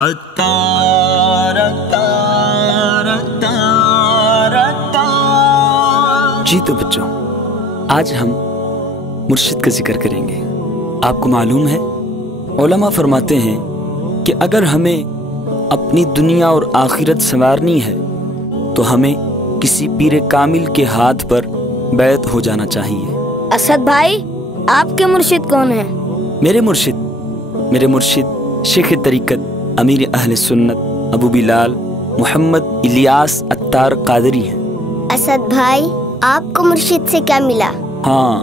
جی تو بچوں، آج ہم مرشد کا ذکر کریں گے۔ آپ کو معلوم ہے، علماء فرماتے ہیں کہ اگر ہمیں اپنی دنیا اور آخرت سنوارنی ہے تو ہمیں کسی پیر کامل کے ہاتھ پر بیعت ہو جانا چاہیے۔ اسد بھائی، آپ کے مرشد کون ہیں؟ میرے مرشد شیخ طریقت امیر اہل سنت ابو بلال محمد الیاس عطار قادری ہیں۔ اسد بھائی، آپ کو مرشد سے کیا ملا؟ ہاں،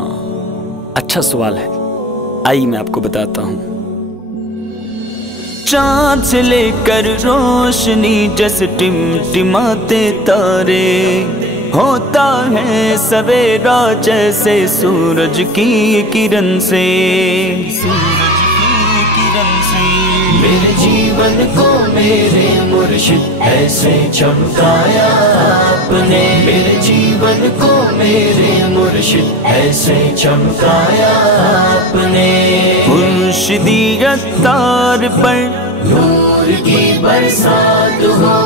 اچھا سوال ہے، آئیے میں آپ کو بتاتا ہوں۔ چاند سے لے کر روشنی جیسے ٹمٹماتے تارے، ہوتا ہے سویرا جیسے سورج کی کرن سے۔ میرے جیون کو میرے مرشد ایسے چمکایا آپ نے، میرے جیون کو میرے مرشد ایسے چمکایا آپ نے۔ مرشدیت تار پر نور کی برسات ہو،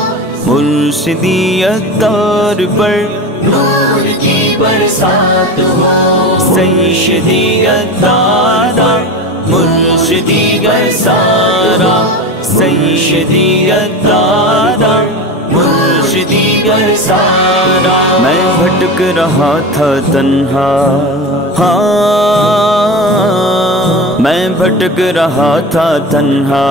مرشدیت تار پر نور کی برسات ہو، سیدیت تارا مرشدیت سارا، سیدیت تارا مرشدیت سارا۔ میں بھٹک رہا تھا تنہا، میں بھٹک رہا تھا تنہا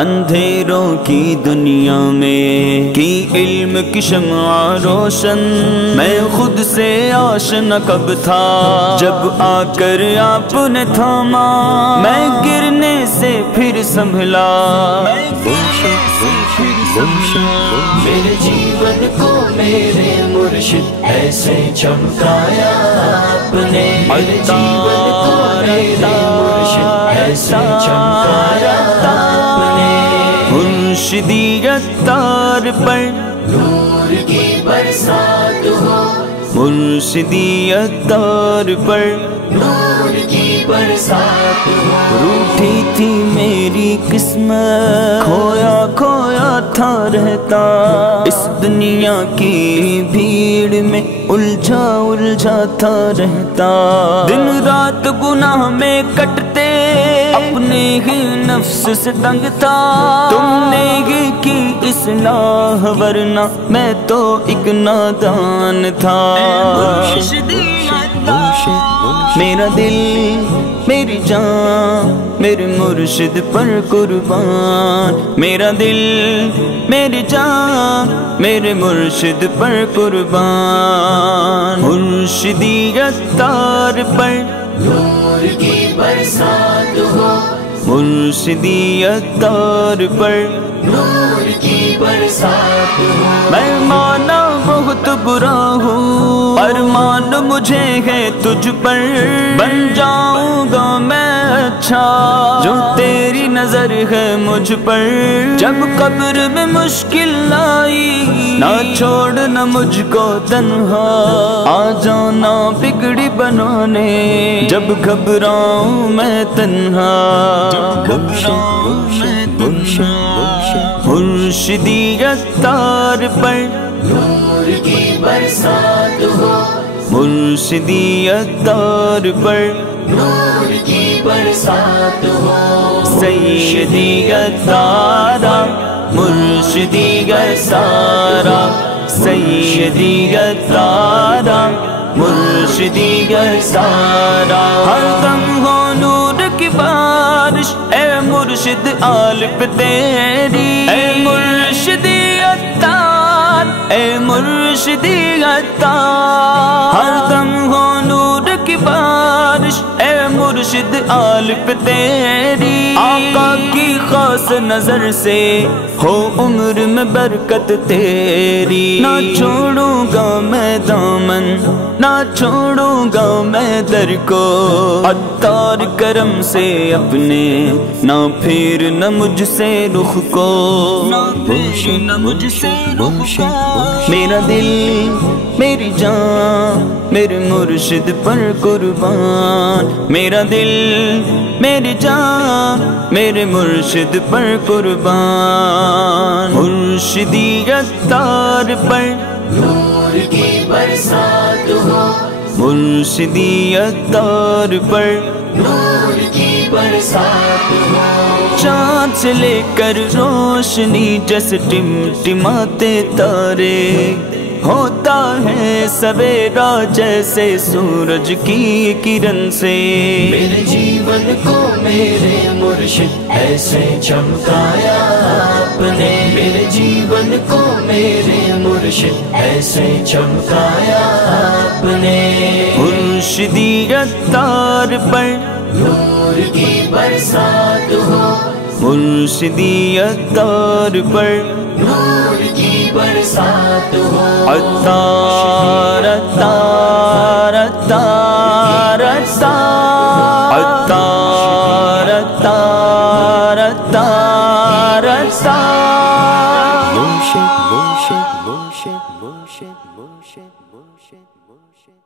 اندھیروں کی دنیا میں، کی علم کی شمع روشن میں خود سے آشنا کب تھا، جب آ کر آپ نے تھاما میں گرنے سے پھر سنبھلا۔ میرے جیون کو میرے مرشد ایسے چمکایا آپ نے، میرے جیون کو میرے مرشد ایسے چمکایا آپ نے۔ مرشدیت تار پر نور کی برسات ہو، مرشدیت تار پر نور کی برسات ہو۔ روٹھی تھی میری قسمت، کھویا کھویا تھا رہتا، اس دنیا کی بھیڑ میں الجھا الجھا تھا رہتا، دن رات گناہ میں کٹتے اپنے ہی نفس سے تنگ تھا، تم نے ہی کی اصلاح ورنہ میں تو ایک نادان تھا۔ میرا دل میری جان میرے مرشد پر قربان، میرا دل میری جان میرے مرشد پر قربان۔ مرشدیت تار پر نور کی برسات ہو، مرشدیت تار پر نور کی برسات ہو۔ میں مانا بہت برا ہوں، ارمان مجھے ہے تجھ پر، بن جاؤں گا میں اچھا جو تیری نظر ہے مجھ پر، جب قبر میں مشکل آئی نہ چھوڑنا مجھ کو تنہا، آ جانا بگڑی بنانے جب گھبراؤں میں تنہا۔ مرشدیت تار پر نور کی برسات ہو، مرشدیت تار پر نور کی برسات ہو۔ سیدیت تارا مرشدیت سارا، سیدیت تارا مرشدیت سارا۔ ہر دم ہو نور کی بارش اے مرشد آل پہ تیری، اے مرشدیت تار اے مرشدیت تار۔ ہر دم ہو نور کی بارش اے مرشد آل پہ تیری، آقا کی خاص نظر سے ہو عمر میں برکت تیری، نہ چھوڑوں گا میں دامن نہ چھوڑوں گا میں در کو، عطار کرم سے اپنے نہ پھر نہ مجھ سے رخ کو، نہ مجھ سے رخ کو۔ میرا دل میری جان میرے مرشد پر قربان، میرا دل میری جان میرے مرشد پر قربان، مرشدی عطار پر نور کی برسات ہو، مرشدی عطار پر نور کی برسات ہو، چاند سے لے کر روشنی جیسے ٹمٹماتے تارے، ہوتا ہے سویرا جیسے سورج کی کرن سے، میرے جیون کو میرے مرشد ایسے چمکایا آپ نے، میرے جیون کو میرے مرشد ایسے چمکایا آپ نے، مرشدی عطار پر نور کی برسات ہو، مرشدی عطار پر نور کی برسات ہو، عطار عطار عطار عطار عطار عطار عطار مرشد مرشد مرشد مرشد مرشد مرشد مرشد